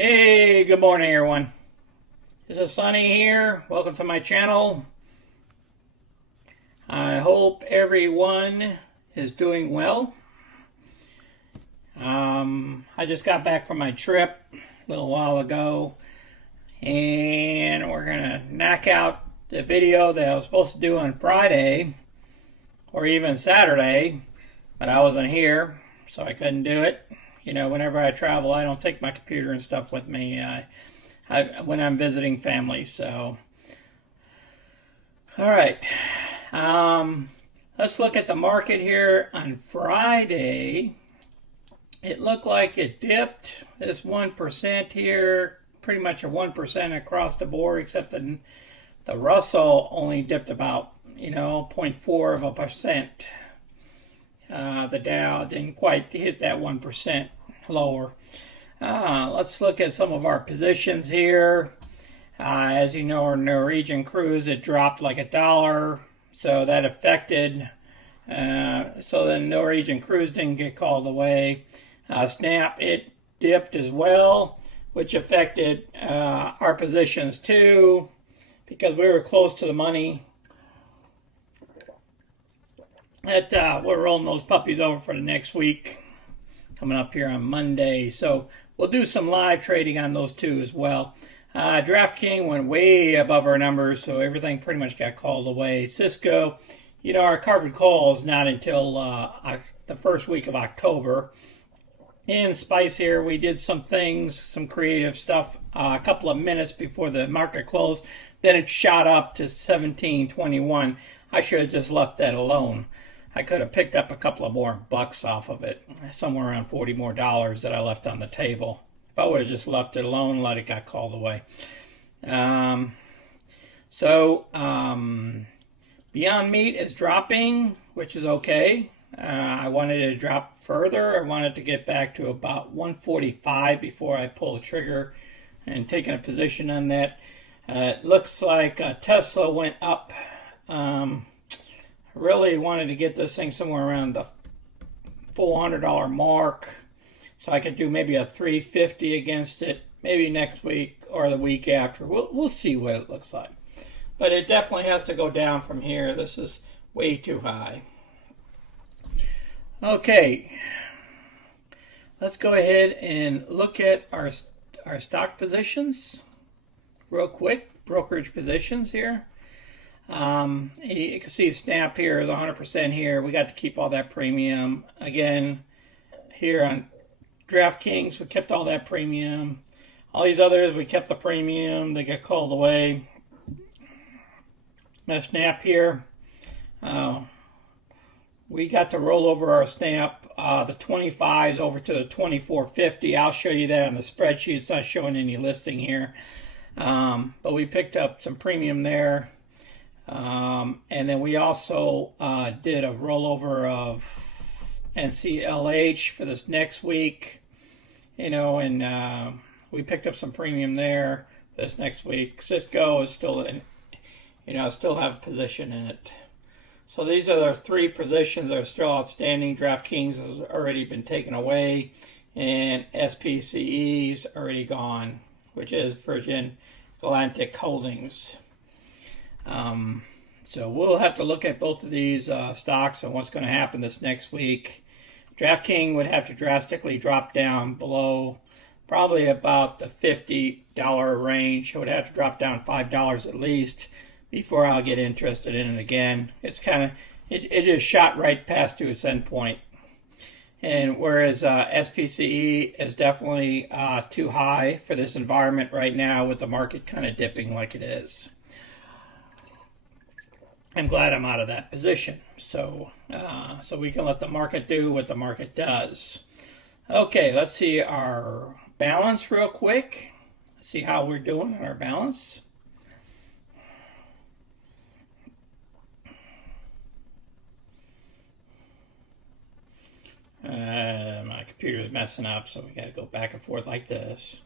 Hey, good morning, everyone. This is Sunny here. Welcome to my channel. I hope everyone is doing well. I just got back from my trip a little while ago, and we're gonna knock out the video that I was supposed to do on Friday or even Saturday, but I wasn't here, so I couldn't do it. You know, whenever I travel, I don't take my computer and stuff with me when I'm visiting family. So, all right. Let's look at the market here on Friday. It looked like it dipped this 1% here, pretty much a 1% across the board, except the Russell only dipped about, 0.4%. The Dow didn't quite hit that 1% lower. Let's look at some of our positions here. As you know, our Norwegian cruise, it dropped like $1, so that affected. So the Norwegian cruise didn't get called away. Snap, it dipped as well, which affected our positions too, because we were close to the money. We're rolling those puppies over for the next week, coming up here on Monday. So we'll do some live trading on those two as well. DraftKings went way above our numbers, so everything pretty much got called away. Cisco, our covered call is not until the first week of October. And Spice here, we did some things, some creative stuff a couple of minutes before the market closed. Then it shot up to 17.21. I should have just left that alone. I could have picked up a couple of more bucks off of it, somewhere around $40 more that I left on the table. If I would have just left it alone, let it got called away. Beyond Meat is dropping, which is okay. I wanted it to drop further. I wanted to get back to about 145 before I pull the trigger and taking a position on that. It looks like Tesla went up. Really wanted to get this thing somewhere around the $400 mark, so I could do maybe a 350 against it, maybe next week or the week after. We'll see what it looks like, but it definitely has to go down from here. This is way too high. Okay, let's go ahead and look at our stock positions real quick. Brokerage positions here. You can see Snap here is 100% here. We got to keep all that premium. Again, here on DraftKings, we kept all that premium. All these others, we kept the premium. They get called away. Snap here. We got to roll over our Snap, the 25s over to the 24.50. I'll show you that on the spreadsheet. It's not showing any listing here. But we picked up some premium there. And then we also did a rollover of NCLH for this next week, and we picked up some premium there this next week. Cisco is still in, still have a position in it. So these are the three positions that are still outstanding. DraftKings has already been taken away, and SPCE's already gone, which is Virgin Galactic Holdings. So we'll have to look at both of these stocks and what's going to happen this next week. DraftKings would have to drastically drop down below probably about the $50 range. It would have to drop down $5 at least before I'll get interested in it again. It's kind of, it just shot right past to its end point. And whereas SPCE is definitely too high for this environment right now with the market kind of dipping like it is. I'm glad I'm out of that position. So we can let the market do what the market does. Okay, let's see our balance real quick. Let's see how we're doing on our balance. My computer's messing up, so we got to go back and forth like this.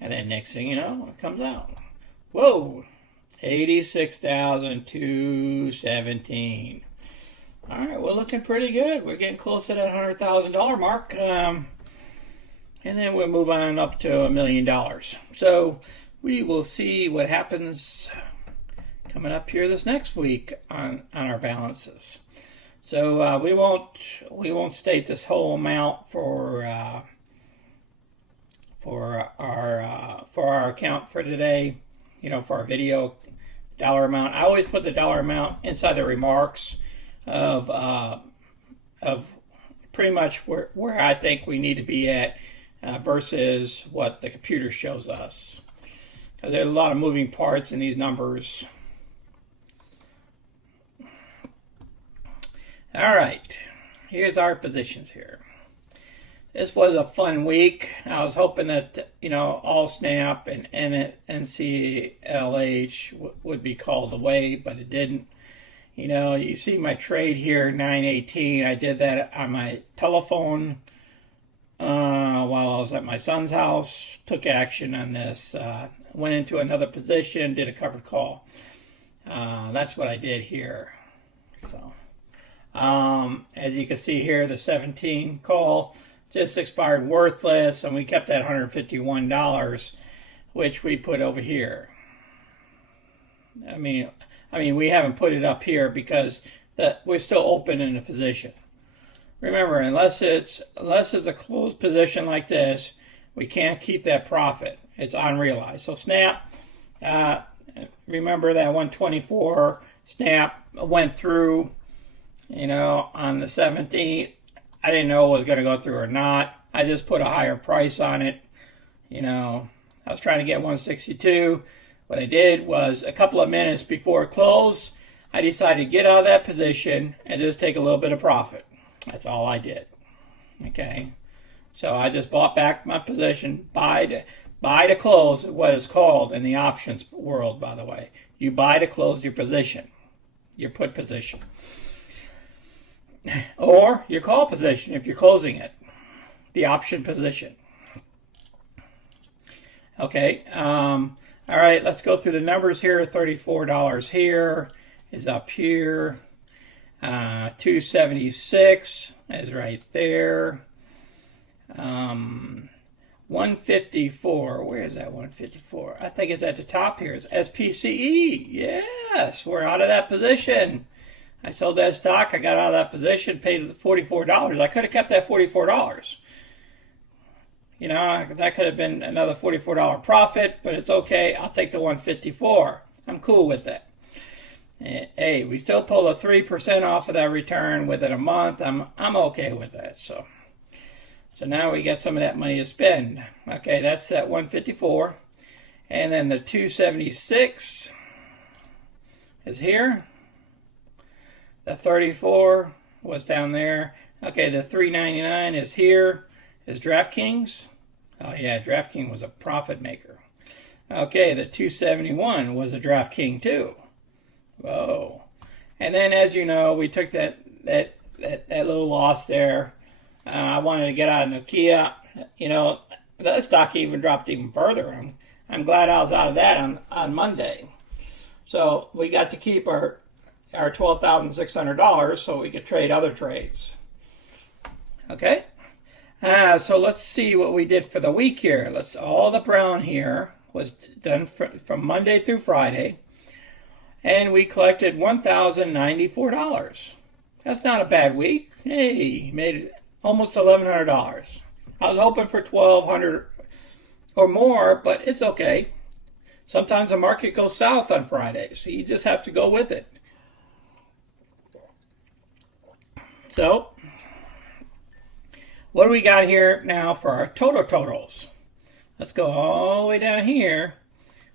And then next thing you know, it comes out. Whoa! 86,217. All right, we're looking pretty good. We're getting close to that $100,000 mark. And then we'll move on up to $1 million. So we will see what happens coming up here this next week on our balances. So we won't state this whole amount for our account for today. For our video dollar amount. I always put the dollar amount inside the remarks of pretty much where I think we need to be at versus what the computer shows us. Because there are a lot of moving parts in these numbers. All right, here's our positions here. This was a fun week. I was hoping that, all snap and NCLH would be called away, but it didn't. You see my trade here, 918. I did that on my telephone while I was at my son's house. Took action on this. Went into another position, did a covered call. That's what I did here. So, as you can see here, the 17 call just expired worthless, and we kept that $151, which we put over here. I mean, we haven't put it up here because we're still open in a position. Remember, unless it's a closed position like this, we can't keep that profit. It's unrealized. So snap, remember that 124 snap went through, on the 17th. I didn't know it was going to go through or not. I just put a higher price on it. I was trying to get 162. What I did was a couple of minutes before it closed, I decided to get out of that position and just take a little bit of profit. That's all I did. Okay. So I just bought back my position, buy to close, what is called in the options world, by the way. You buy to close your position, your put position. Or your call position if you're closing it, the option position. Okay, all right, let's go through the numbers here. $34 here is up here. 276 is right there. 154, where is that 154? I think it's at the top here. It's SPCE. Yes, we're out of that position. I sold that stock. I got out of that position, paid $44. I could have kept that $44. That could have been another $44 profit, but it's okay. I'll take the 154. I'm cool with that. Hey, we still pull a 3% off of that return within a month. I'm okay with that. So now we got some of that money to spend. Okay, that's that 154. And then the 276 is here. The 34 was down there. Okay, the 399 is here. Is DraftKings. Oh yeah, DraftKings was a profit maker. Okay, the 271 was a DraftKings too. Whoa. And then, as you know, we took that little loss there. I wanted to get out of Nokia. That stock even dropped even further. I'm glad I was out of that on Monday. So we got to keep our $12,600 so we could trade other trades. Okay. So let's see what we did for the week here. All the brown here was done from Monday through Friday. And we collected $1,094. That's not a bad week. Hey, made it almost $1,100. I was hoping for $1,200 or more, but it's okay. Sometimes the market goes south on Fridays, so you just have to go with it. So, what do we got here now for our totals? Let's go all the way down here.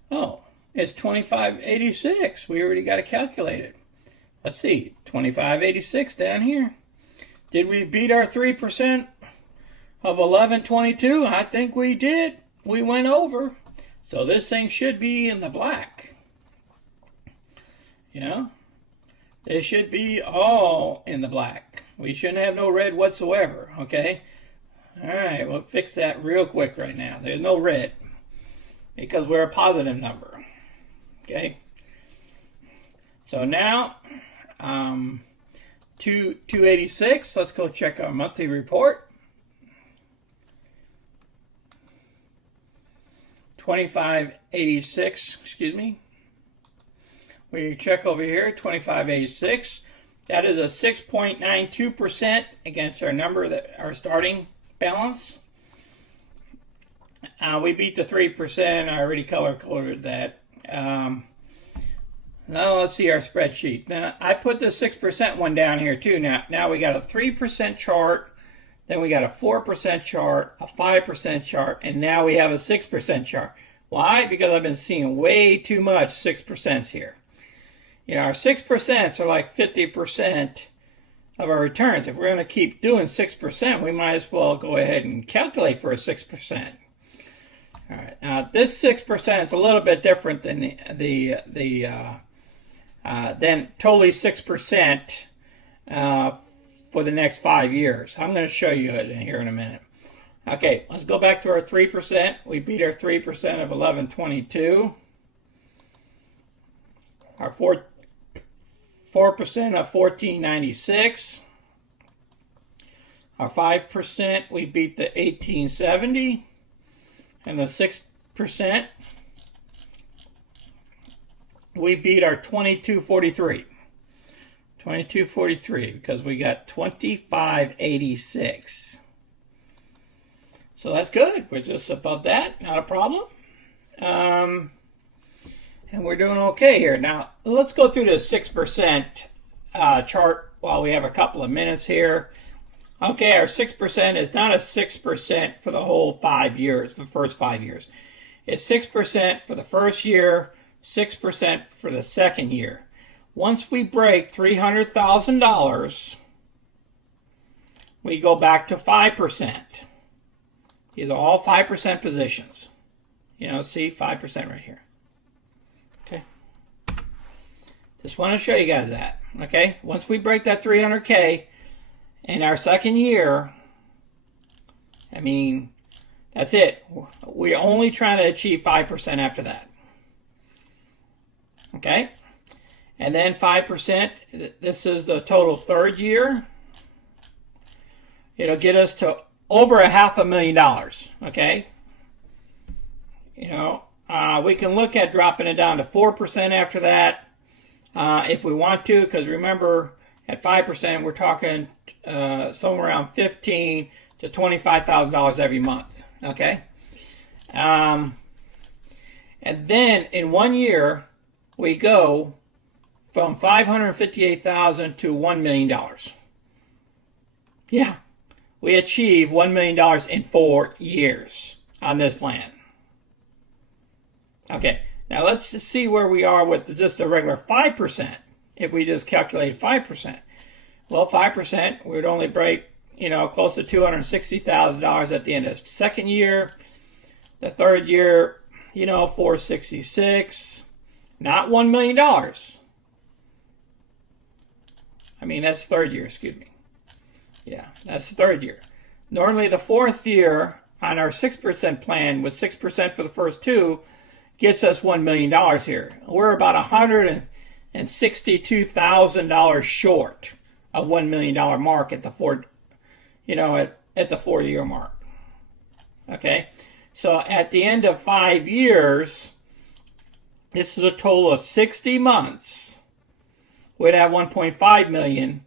Oh, it's 2586. We already got it calculated. Let's see, 2586 down here. Did we beat our 3% of 1122? I think we did. We went over. So this thing should be in the black. It should be all in the black. We shouldn't have no red whatsoever, okay? All right, we'll fix that real quick right now. There's no red because we're a positive number, okay? So now, 286, let's go check our monthly report. 2586, excuse me. We check over here, 2586. That is a 6.92% against our number, that our starting balance. We beat the 3%. I already color-coded that. Now let's see our spreadsheet. Now I put the 6% one down here too. Now we got a 3% chart, then we got a 4% chart, a 5% chart, and now we have a 6% chart. Why? Because I've been seeing way too much 6% here. You know, our 6% are like 50% of our returns. If we're going to keep doing 6%, we might as well go ahead and calculate for a 6%. All right. Now this 6% is a little bit different than than totally 6% for the next 5 years. I'm going to show you it here in a minute. Okay, let's go back to our 3%. We beat our 3% of 1122. Our 4% of 1496. Our 5%, we beat the 1870. And the 6%, we beat our 2243. 2243 because we got 2586. So that's good. We're just above that, not a problem. And we're doing okay here. Now, let's go through the 6% chart while we have a couple of minutes here. Okay, our 6% is not a 6% for the whole 5 years, the first 5 years. It's 6% for the first year, 6% for the second year. Once we break $300,000, we go back to 5%. These are all 5% positions. You know, see, 5% right here. Okay. Just want to show you guys that. Okay, once we break that 300K in our second year, I mean, that's it. We're only trying to achieve 5% after that. Okay? And then 5%, this is the total third year. It'll get us to over $500,000, okay? You know, we can look at dropping it down to 4% after that if we want to, because remember, at 5%, we're talking somewhere around $15,000 to $25,000 every month, okay? And then in 1 year, we go from $558,000 to $1 million. Yeah, we achieve $1 million in 4 years on this plan. Okay, now let's just see where we are with just a regular 5%. If we just calculate 5%. Well, 5% would only break, you know, close to $260,000 at the end of the second year. The third year, you know, $466,000, not $1 million. I mean, that's third year, excuse me. Yeah, that's the third year. Normally, the fourth year on our 6% plan with 6% for the first two gets us $1 million here. We're about $162,000 short of $1 million mark at the at the 4 year mark. Okay, so at the end of 5 years, this is a total of 60 months. We'd have 1.5 million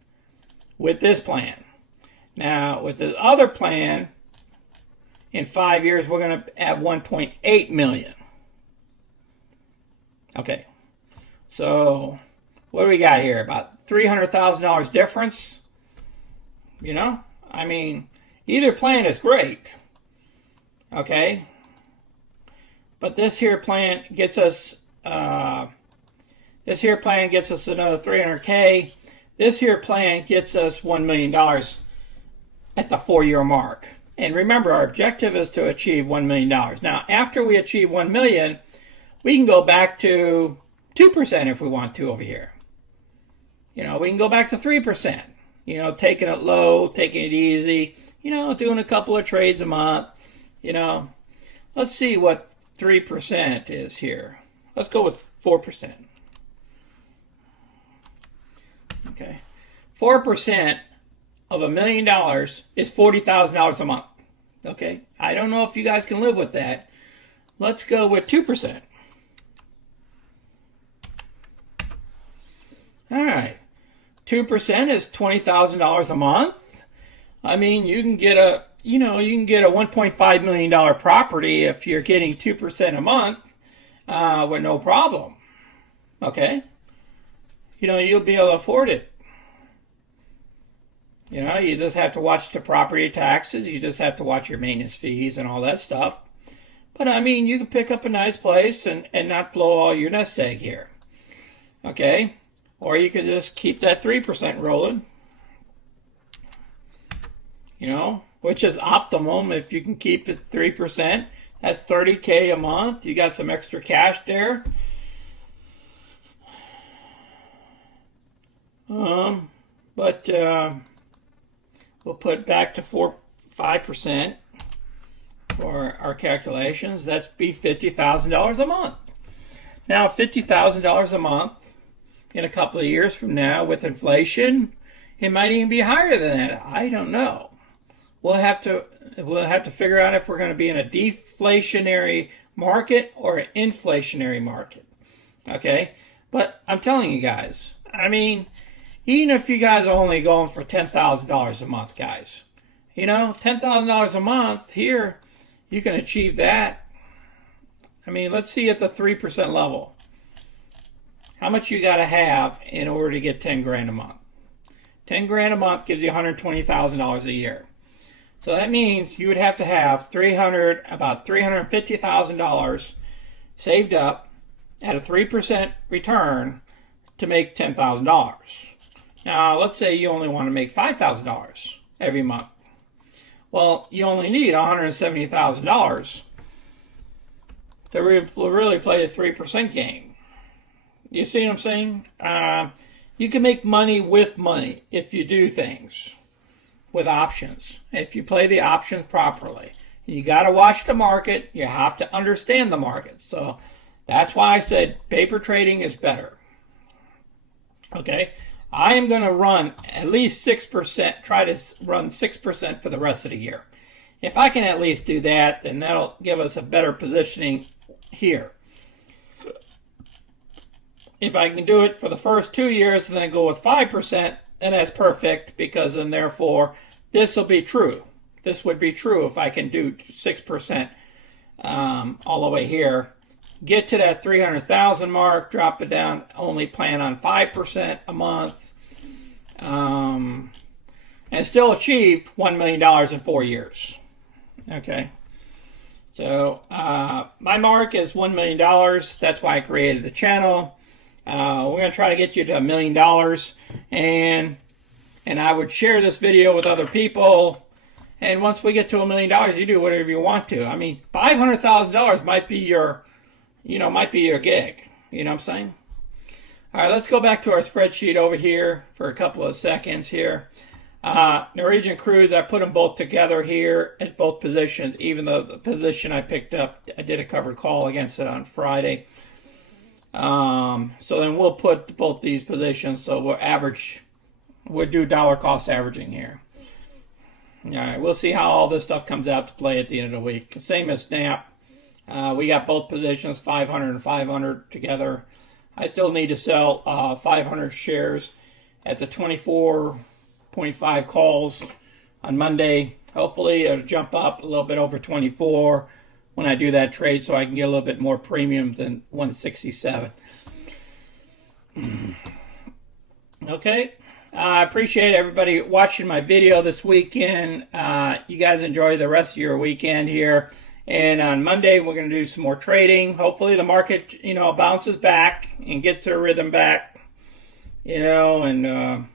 with this plan. Now, with the other plan, in 5 years, we're going to have 1.8 million. Okay. So, what do we got here? About $300,000 difference. You know, I mean, either plan is great. Okay, but this here plan gets us. This here plan gets us another 300K. This here plan gets us $1 million at the 4 year mark. And remember, our objective is to achieve $1 million. Now, after we achieve 1 million, we can go back to 2% if we want to over here. You know, we can go back to 3%. You know, taking it low, taking it easy. You know, doing a couple of trades a month. You know, let's see what 3% is here. Let's go with 4%. Okay, 4% of $1 million is $40,000 a month. Okay, I don't know if you guys can live with that, let's go with 2%. All right, 2% is $20,000 a month. I mean, you can get a $1.5 million property if you're getting 2% a month with no problem. Okay, you'll be able to afford it. You just have to watch the property taxes. You just have to watch your maintenance fees and all that stuff. But I mean, you can pick up a nice place and not blow all your nest egg here. Okay? Or you could just keep that 3% rolling. Which is optimum if you can keep it 3%. That's $30K a month. You got some extra cash there. But we'll put back to 5% for our calculations. That's be $50,000 a month. Now, $50,000 a month in a couple of years from now with inflation, it might even be higher than that. I don't know. We'll have to figure out if we're going to be in a deflationary market or an inflationary market. Okay? But I'm telling you guys, I mean, even if you guys are only going for $10,000 a month, guys, $10,000 a month here, you can achieve that. I mean, let's see at the 3% level. How much you got to have in order to get 10 grand a month? 10 grand a month gives you $120,000 a year. So that means you would have to have about $350,000 saved up at a 3% return to make $10,000. Now, let's say you only want to make $5,000 every month. Well, you only need $170,000 to really play the 3% game. You see what I'm saying? You can make money with money if you do things with options. If you play the options properly. You got to watch the market. You have to understand the market. So that's why I said paper trading is better. Okay? I am going to run at least 6%, try to run 6% for the rest of the year. If I can at least do that, then that'll give us a better positioning here. If I can do it for the first 2 years and then go with 5%, then that's perfect, because then therefore this will be true. This would be true if I can do 6% all the way here. Get to that 300,000 mark, drop it down, only plan on 5% a month, and still achieve $1 million in 4 years. Okay. So my mark is $1 million. That's why I created the channel. We're going to try to get you to $1 million, and I would share this video with other people. And once we get to $1 million, you do whatever you want to. I mean, $500,000 might be your gig. You know what I'm saying? All right, let's go back to our spreadsheet over here for a couple of seconds here. Norwegian Cruise, I put them both together here at both positions, even though the position I picked up, I did a covered call against it on Friday. So then we'll put both these positions, so we'll do dollar cost averaging here. All right, we'll see how all this stuff comes out to play at the end of the week. Same as Snap. We got both positions, 500 and 500 together. I still need to sell 500 shares at the 24.5 calls on Monday. Hopefully it'll jump up a little bit over 24 when I do that trade, so I can get a little bit more premium than 167. Okay. I appreciate everybody watching my video this weekend. You guys enjoy the rest of your weekend here. And on Monday, we're going to do some more trading. Hopefully the market, bounces back and gets their rhythm back, and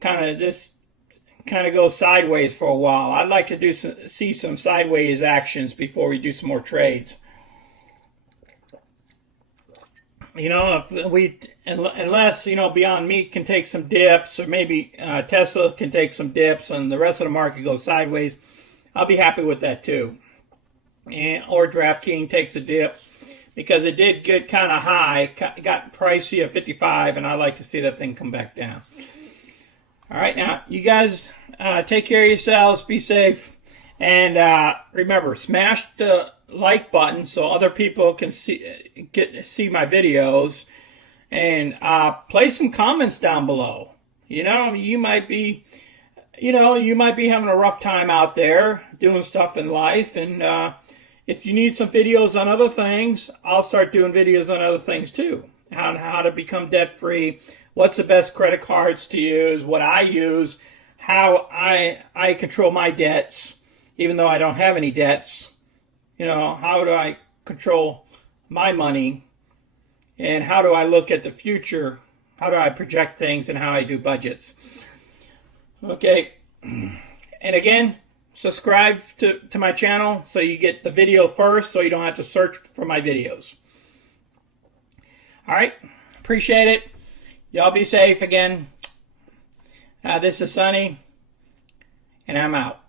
kind of go sideways for a while. I'd like to see some sideways actions before we do some more trades. Unless Beyond Meat can take some dips, or maybe Tesla can take some dips, and the rest of the market goes sideways, I'll be happy with that too. Or DraftKings takes a dip, because it did get kind of high, got pricey at 55, and I like to see that thing come back down. All right, now you guys take care of yourselves, be safe, and remember, smash the like button so other people can see my videos, and place some comments down below. You might be having a rough time out there doing stuff in life, and if you need some videos on other things, I'll start doing videos on other things too. On how to become debt free, what's the best credit cards to use, what I use, how I control my debts, even though I don't have any debts. How do I control my money, and how do I look at the future? How do I project things, and how I do budgets? Okay, and again, subscribe to my channel so you get the video first, so you don't have to search for my videos. All right, appreciate it. Y'all be safe again. This is Sonny, and I'm out.